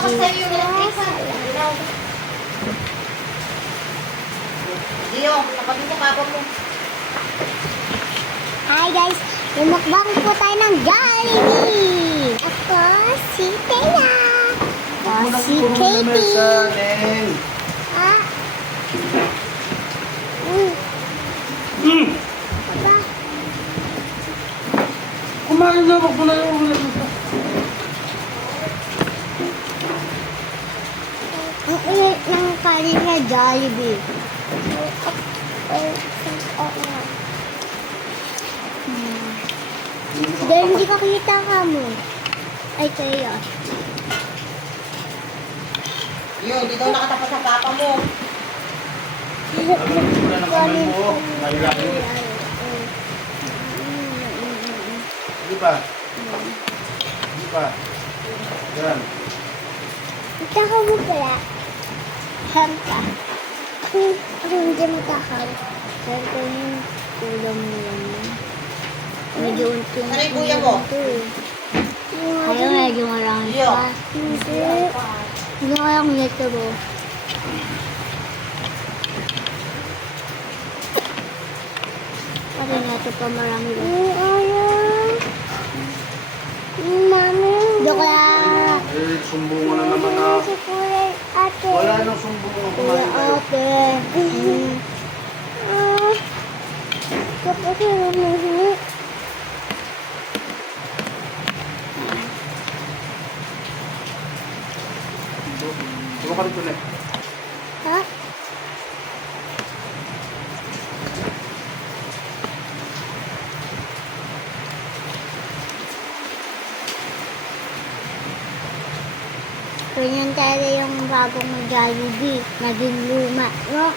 Tapos sa'yo yung electric fan. Ilaw. Dio, kapag mo kapag mo. Hi guys, lumukbang po tayo ng Jollibee. Ako si Thea. Ako si Katie. Ah. Aba, Kumain na, wag mo na yung ulam. ang init ng kanin na Jollibee. Dahil hindi ka kita ka mo. Ay, Thea. Dio, hindi daw nakatapos sa papa mo. Wala na kamay mo. Malaki. Hindi pa. Hindi pa. Yan. Kita ka mo pala. Hanta. Ako hindi matakaw. Dahil ko yung ulam mo lang yun. Medyo unti. Ano yung kuya mo? Ayaw, medyo marami Iyo. pa. Hindi. Hindi ko lang nito mo. Pati na ito pa marami pa. Ayaw. Mami. Joke lang. Eh, sumbungan na naman na. Si Kuya Ate. Wala nang sumbungan. Kuya Kumain kayo. Ate. Kapag humihi. Tuwa ka rito na. Ha? Ganyan talaga yung bagong Jollibee. Naging luma, no?